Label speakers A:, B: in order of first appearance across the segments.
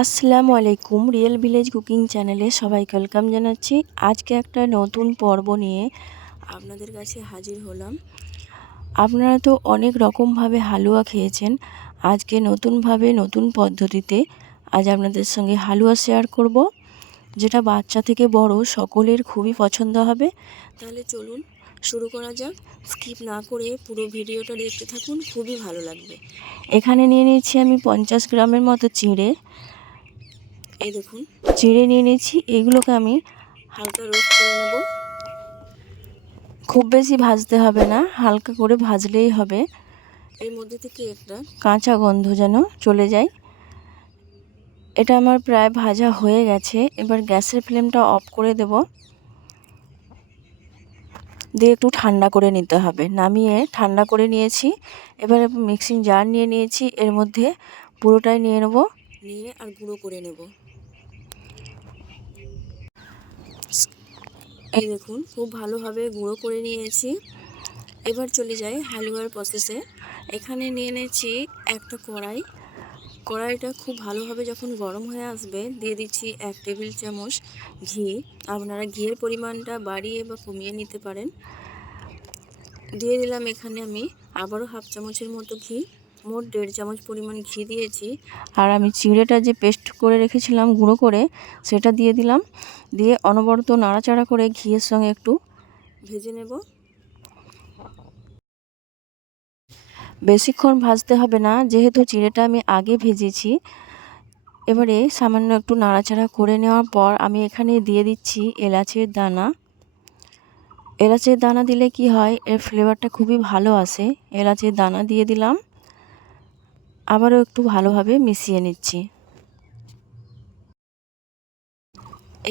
A: আসসালামু আলাইকুম real village cooking চ্যানেলে সবাইকে ওয়েলকাম জানাচ্ছি। আজকে একটা নতুন পর্ব নিয়ে আপনাদের কাছে হাজির হলাম। আপনারা তো অনেক রকমভাবে হালুয়া খেয়েছেন। আজকে নতুনভাবে, নতুন পদ্ধতিতে আজ আপনাদের সঙ্গে হালুয়া শেয়ার করব, যেটা বাচ্চা থেকে বড় সকলের খুবই পছন্দ হবে। তাহলে চলুন শুরু করা যাক। স্কিপ না করে পুরো ভিডিওটা দেখতে থাকুন, খুবই ভালো লাগবে। এখানে নিয়ে নিয়েছি আমি পঞ্চাশ গ্রামের মতো চিঁড়ে। এই দেখুন। চিড়ে নিয়ে নিয়েছি এগুলোকে আমি হালকা রোস্ট করে নেব। খুব বেশি ভাজতে হবে না হালকা করে ভাজলেই হবে। এর মধ্যে থেকে একটা কাঁচা গন্ধ যেন চলে যায়। এটা আমার প্রায় ভাজা হয়ে গেছে এবার গ্যাসের ফ্লেমটা অফ করে দেব। দিয়ে একটু ঠান্ডা করে নিতে হবে। নামিয়ে ঠান্ডা করে নিয়েছি এবার মিক্সিং জার নিয়ে নিয়েছি এর মধ্যে পুরোটাই নিয়ে নেব। নিয়ে আর গুঁড়ো করে নেব। এই দেখুন, খুব ভালোভাবে গুঁড়ো করে নিয়েছি। এবার চলে যাই হালুয়ার প্রসেসে এখানে নিয়ে নিয়েছি একটা কড়াই। কড়াইটা খুব ভালোভাবে যখন গরম হয়ে আসবে, দিয়ে দিচ্ছি এক টেবিল চামচ ঘি। আপনারা ঘিয়ের পরিমাণটা বাড়িয়ে বা কমিয়ে নিতে পারেন। দিয়ে দিলাম এখানে আমি আবারও হাফ চামচের মতো ঘি। মোট দেড় চামচ পরিমাণ ঘি দিয়েছি। আর আমি চিড়েটা যে পেস্ট করে রেখেছিলাম, গুঁড়ো করে, সেটা দিয়ে দিলাম। দিয়ে অনবরত নাড়াচাড়া করে ঘিয়ের সঙ্গে একটু ভেজে নেব। বেশিক্ষণ ভাজতে হবে না, যেহেতু চিড়েটা আমি আগে ভেজেছি। এবারে সামান্য একটু নাড়াচাড়া করে নেওয়ার পর আমি এখানে দিয়ে দিচ্ছি এলাচের দানা। এলাচের দানা দিলে কি হয়, এর ফ্লেভারটা খুবই ভালো আসে। এলাচের দানা দিয়ে দিলাম। আবারও একটু ভালোভাবে মিশিয়ে নিচ্ছি।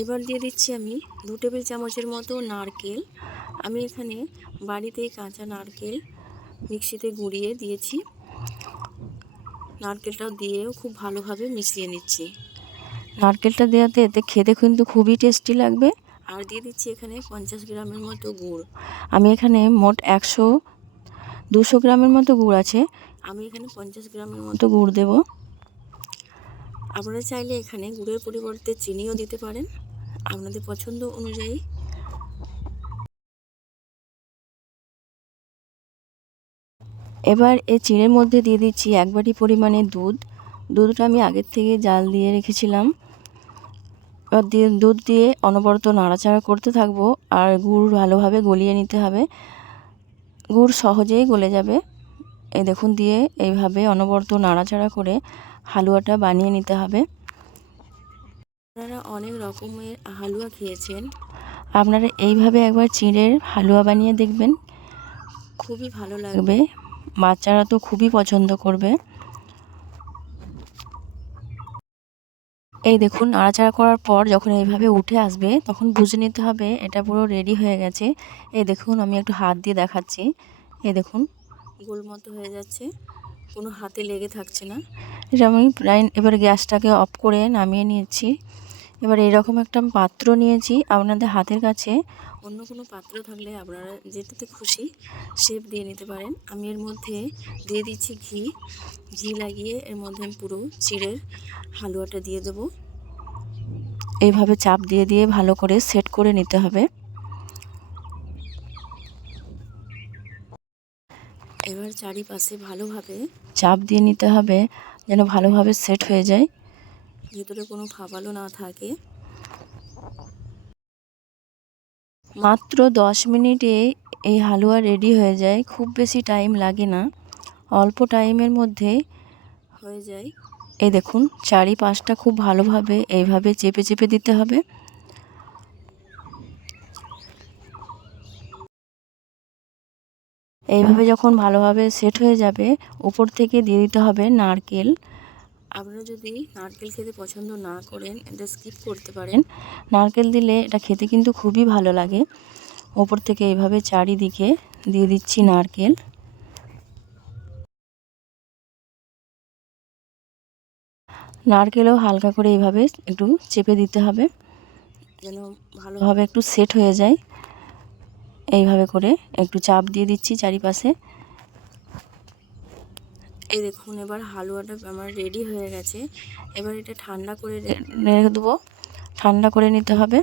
A: এবার দিয়ে দিচ্ছি আমি দু টেবিল চামচের মতো নারকেল। আমি এখানে বাড়িতেই কাঁচা নারকেল মিক্সিতে গুঁড়িয়ে দিয়েছি। নারকেলটাও দিয়েও খুব ভালোভাবে মিশিয়ে নিচ্ছি। নারকেলটা দেওয়াতে এতে খেতে কিন্তু খুবই টেস্টি লাগবে। আর দিয়ে দিচ্ছি এখানে পঞ্চাশ গ্রামের মতো গুড়। আমি এখানে মোট একশো দুশো গ্রামের মতো গুড় আছে। আমি এখানে পঞ্চাশ গ্রামের মতো গুড় দেব। আপনারা চাইলে এখানে গুড়ের পরিবর্তে চিনিও দিতে পারেন। আপনাদের পছন্দ অনুযায়ী। এবার এই চিড়ের মধ্যে দিয়ে দিচ্ছি এক বাটি পরিমাণে দুধ। দুধটা আমি আগের থেকে জাল দিয়ে রেখেছিলাম। এবার দিয়ে দুধ দিয়ে অনবরত নাড়াচাড়া করতে থাকব। আর গুড় ভালোভাবে গলিয়ে নিতে হবে। গুড় সহজেই গলে যাবে। এই দেখুন, দিয়ে এইভাবে অনবরত নাড়াচাড়া করে হালুয়াটা বানিয়ে নিতে হবে। আপনারা অনেক রকমের হালুয়া খেয়েছেন। আপনারা এইভাবে একবার চিঁড়ের হালুয়া বানিয়ে দেখবেন। খুবই ভালো লাগবে। বাচ্চারা তো খুবই পছন্দ করবে। এই দেখুন, নাড়াচাড়া করার পর যখন এইভাবে উঠে আসবে, তখন বুঝে নিতে হবে এটা পুরো রেডি হয়ে গেছে। এই দেখুন, আমি একটু হাত দিয়ে দেখাচ্ছি। এই দেখুন গোল মতো হয়ে যাচ্ছে। কোনো হাতে লেগে থাকছে না। এটা আমি প্রায়, এবার গ্যাসটাকে অফ করে নামিয়ে নিয়েছি এবার এরকম একটা পাত্র নিয়েছি, আপনাদের হাতের কাছে। অন্য কোনো পাত্র থাকলে আপনারা যেটাতে খুশি শেপ দিয়ে নিতে পারেন। আমি এর মধ্যে দিয়ে দিচ্ছি ঘি। ঘি লাগিয়ে এর মধ্যে আমি পুরো চিড়ের হালুয়াটা দিয়ে দেব। এইভাবে চাপ দিয়ে দিয়ে ভালো করে সেট করে নিতে হবে। এবার চারিপাশে ভালোভাবে চাপ দিয়ে নিতে হবে, যেন ভালোভাবে সেট হয়ে যায়। ভেতরে কোনো ফাবালো না থাকে। মাত্র দশ মিনিটে এই হালুয়া রেডি হয়ে যায় খুব বেশি টাইম লাগে না। অল্প টাইমের মধ্যে হয়ে যায়। এই দেখুন চারিপাশটা খুব ভালোভাবে এইভাবে চেপে চেপে দিতে হবে। এইভাবে যখন ভালোভাবে সেট হয়ে যাবে উপর থেকে দিয়ে দিতে হবে নারকেল। আপনারা যদি নারকেল খেতে পছন্দ না করেন, এটা স্কিপ করতে পারেন। নারকেল দিলে এটা খেতে কিন্তু খুবই ভালো লাগে। ওপর থেকে এইভাবে চারিদিকে দিয়ে দিচ্ছি নারকেল। নারকেলও হালকা করে এইভাবে একটু চেপে দিতে হবে। যেন ভালোভাবে একটু সেট হয়ে যায়। এইভাবে করে একটু চাপ দিয়ে দিচ্ছি চারিপাশে। এই দেখুন এবার হালুয়াটা আমার রেডি হয়ে গেছে। এবার এটা ঠান্ডা করে রেখে দেবো ঠান্ডা করে নিতে হবে।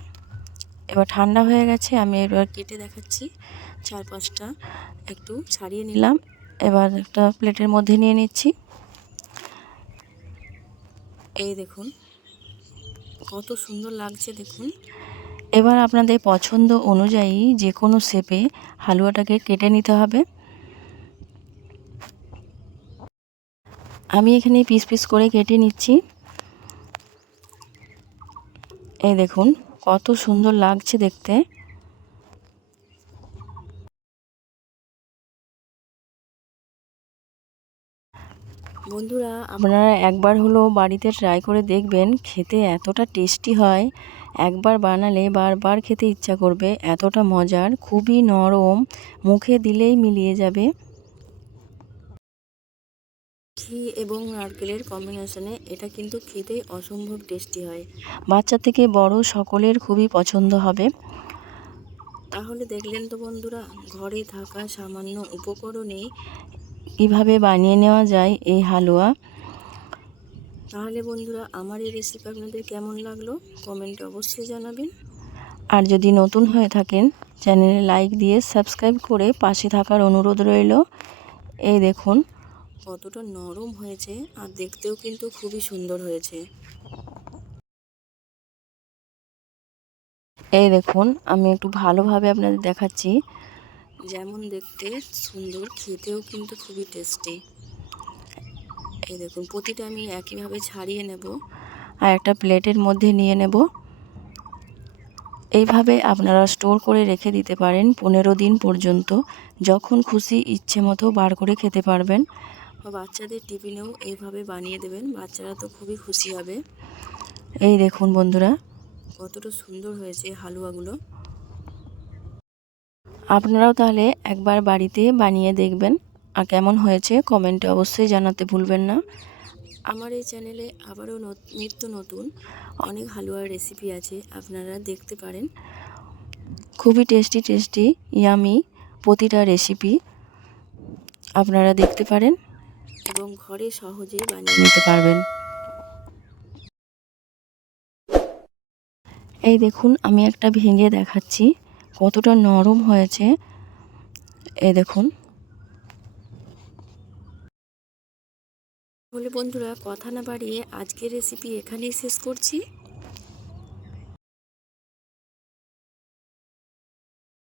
A: এবার ঠান্ডা হয়ে গেছে, আমি এবার কেটে দেখাচ্ছি। চার পাঁচটা একটু ছাড়িয়ে নিলাম। এবার একটা প্লেটের মধ্যে নিয়ে নিচ্ছি। এই দেখুন, কত সুন্দর লাগছে দেখুন। এবার আপনাদের পছন্দ অনুযায়ী যে কোনো শেপে হালুয়াটাকে কেটে নিতে হবে। আমি এখানে পিস পিস করে কেটে নিচ্ছি। এই দেখুন, কত সুন্দর লাগছে দেখতে। বন্ধুরা, আপনারা একবার হলো বাড়িতে ট্রাই করে দেখবেন খেতে এতটা টেস্টি হয়। একবার বানালে বারবার খেতে ইচ্ছা করবে, এতটা মজার, খুবই নরম, মুখে দিলেই মিলিয়ে যাবে। ঘি এবং নারকেলের কম্বিনেশনে এটা কিন্তু খেতে অসম্ভব টেস্টি হয়। বাচ্চা থেকে বড় সকলের খুবই পছন্দ হবে। তাহলে দেখলেন তো বন্ধুরা ঘরে থাকা সামান্য উপকরণে কীভাবে বানিয়ে নেওয়া যায় এই হালুয়া? তাহলে বন্ধুরা আমার এই রেসিপি আপনাদের কেমন লাগল? কমেন্টে অবশ্যই জানাবেন। আর যদি নতুন হয়ে থাকেন চ্যানেলে লাইক দিয়ে সাবস্ক্রাইব করে পাশে থাকার অনুরোধ রইল। এই দেখুন। কতটা নরম হয়েছে আর দেখতেও কিন্তু খুবই সুন্দর হয়েছে। এই দেখুন, আমি একটু ভালোভাবে আপনাদের দেখাচ্ছি। যেমন দেখতে সুন্দর, খেতেও কিন্তু খুবই টেস্টি এই দেখুন, প্রতিটা আমি একইভাবে ছাড়িয়ে নেব আর একটা প্লেটের মধ্যে নিয়ে নেব। এইভাবে আপনারা স্টোর করে রেখে দিতে পারেন পনেরো দিন পর্যন্ত, যখন খুশি ইচ্ছে মতো বার করে খেতে পারবেন। বাচ্চাদের টিফিনেও এইভাবে বানিয়ে দেবেন বাচ্চারা তো খুবই খুশি হবে। এই দেখুন বন্ধুরা। কতটা সুন্দর হয়েছে হালুয়াগুলো। আপনারাও তাহলে একবার বাড়িতে বানিয়ে দেখবেন। আর কেমন হয়েছে কমেন্টে অবশ্যই জানাতে ভুলবেন না। আমার এই চ্যানেলে আবারও নিত্য নতুন অনেক হালুয়ার রেসিপি আছে আপনারা দেখতে পারেন। খুবই টেস্টি টেস্টি ইয়ামি প্রতিটা রেসিপি আপনারা দেখতে পারেন। এবং ঘরে সহজেই বানিয়ে নিতে পারবেন। এই দেখুন, আমি একটা ভেঙে দেখাচ্ছি। কতটা নরম হয়েছে। এই দেখুন। তাহলে বন্ধুরা, কথা না বাড়িয়ে আজকের রেসিপি এখানেই শেষ করছি।